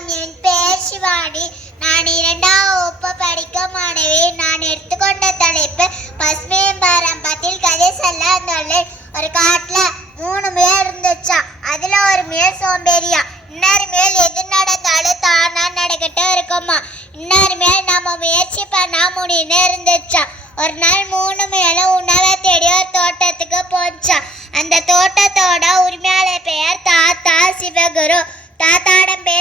வணக்கம். என் பெயர் சிவானி. நான் 2ஆம் வகுப்பு படிக்கும் மாணவி. நான் எடுத்துக்கொண்ட தலைப்பு பசுமையும் பாரம்பத்தில் கதை சொல்ல வந்துள்ளேன். ஒரு காட்டுல 3 முயல் இருந்துச்சா. அதுல ஒரு முயல் சோம்பேறியா. இன்னொரு முயல் எது நடந்தாலும் தானா நடக்கிட்டே இருக்குமா. இன்னொரு முயல் நம்ம முயற்சி பண்ணா முடியுன்னு இருந்துச்சா. ஒரு நாள் 3 முயலும் உணவை தேடி ஒரு தோட்டத்துக்கு போச்சா. அந்த தோட்டத்தோட உரிமையாளர் பெயர் தாத்தா சிவகுரு. தாத்தாட பேர்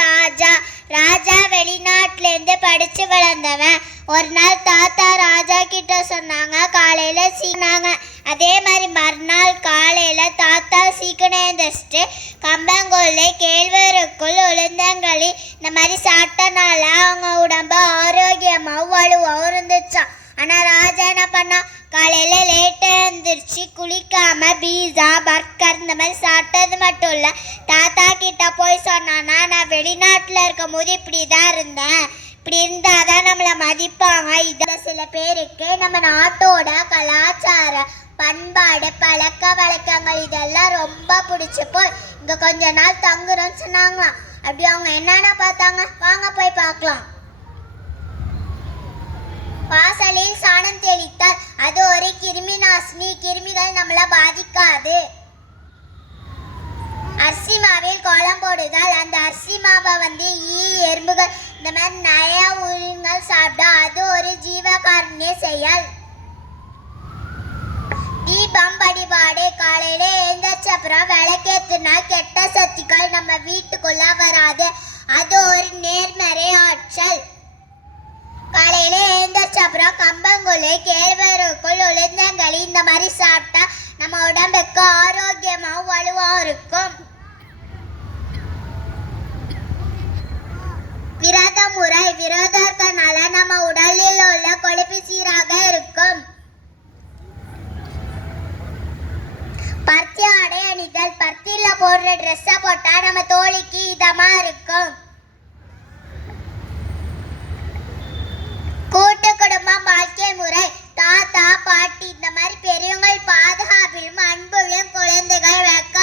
ராஜா. ராஜா வெளிநாட்டிலேருந்து படித்து வளர்ந்தவன். ஒரு நாள் தாத்தா ராஜா கிட்ட சொன்னாங்க, காலையில் சீக்கினாங்க. அதே மாதிரி மறுநாள் காலையில் தாத்தா சீக்கிரம் எழுந்திரிச்சிட்டு கம்பங்கூழ்ல கேழ்வரகுக்குள் உளுந்தங்களி இந்த மாதிரி சாப்பிட்டனால அவங்க உடம்பு ஆரோக்கியமாகவும் வலுவாகவும் இருந்துச்சான். ஆனால் ராஜா என்ன பண்ணா, காலையில் லேட்டாக எழுந்திரிச்சு குளிக்காமல் பீஸா பர்கர் இந்த மாதிரி சாப்பிட்டது மட்டும் இல்லை, தாத்தா கிட்ட போய் சொன்னான்னா, நான் வெளிநாட்டில் இருக்கும் போது இப்படி தான் இருந்தேன், இப்படி இருந்தால் தான் நம்மளை மதிப்பாங்க. இதில் சில பேருக்கு நம்ம நாட்டோட கலாச்சார பண்பாடு பழக்க வழக்கங்கள் இதெல்லாம் ரொம்ப பிடிச்சி போய் இங்கே கொஞ்ச நாள் தங்குறோன்னு சொன்னாங்களாம். அப்படி அவங்க என்னென்ன பார்த்தாங்க, வாங்க போய் பார்க்கலாம். வாசலில் சாணம் தெளித்தால் அது ஒரு கிருமி நாசினி, கிருமிகள் நம்மளை பாதிக்காது. அரிசி மாவில் கோலம் போடுதால் அந்த அரிசி மாவை ஈ எறும்புகள் இந்த மாதிரி நிறைய உயிரினங்கள் சாப்பிட்டா அது ஒரு ஜீவகாருண்ய செயல். தீபம் வழிபாடு. காலையில எழுந்தச்சப்புறம் விளக்கேத்துனா கெட்ட சக்திகள் நம்ம வீட்டுக்குள்ள வராது, அது ஒரு நேர்மறை ஆற்றல். காலையில எழுந்தச்சப்புறம் கம்பங்கூழ் கேழ்வரகுக்குள் உளுந்தங்களி இந்த மாதிரி சாப்பிட்டா நம்ம உடம்புக்கு ஆரோக்கியமாகவும் வலுவாகவும் இருக்கும். விரத முறை. விரதம் இருக்கனால நம்ம உடலில் உள்ள கொழுப்பு சீராக இருக்கும். பருத்தி ஆடை அணிதல். பருத்தியில போடுற ட்ரெஸ்ஸை போட்டா நம்ம தோலுக்கு இதமா இருக்கும். கூட்டு குடும்பம் வாழ்க்கை முறை. தாத்தா பாட்டி இந்த மாதிரி பெரியவங்கள் பாதுகாப்பிலும் அன்புலையும் குழந்தைகள் வெக்க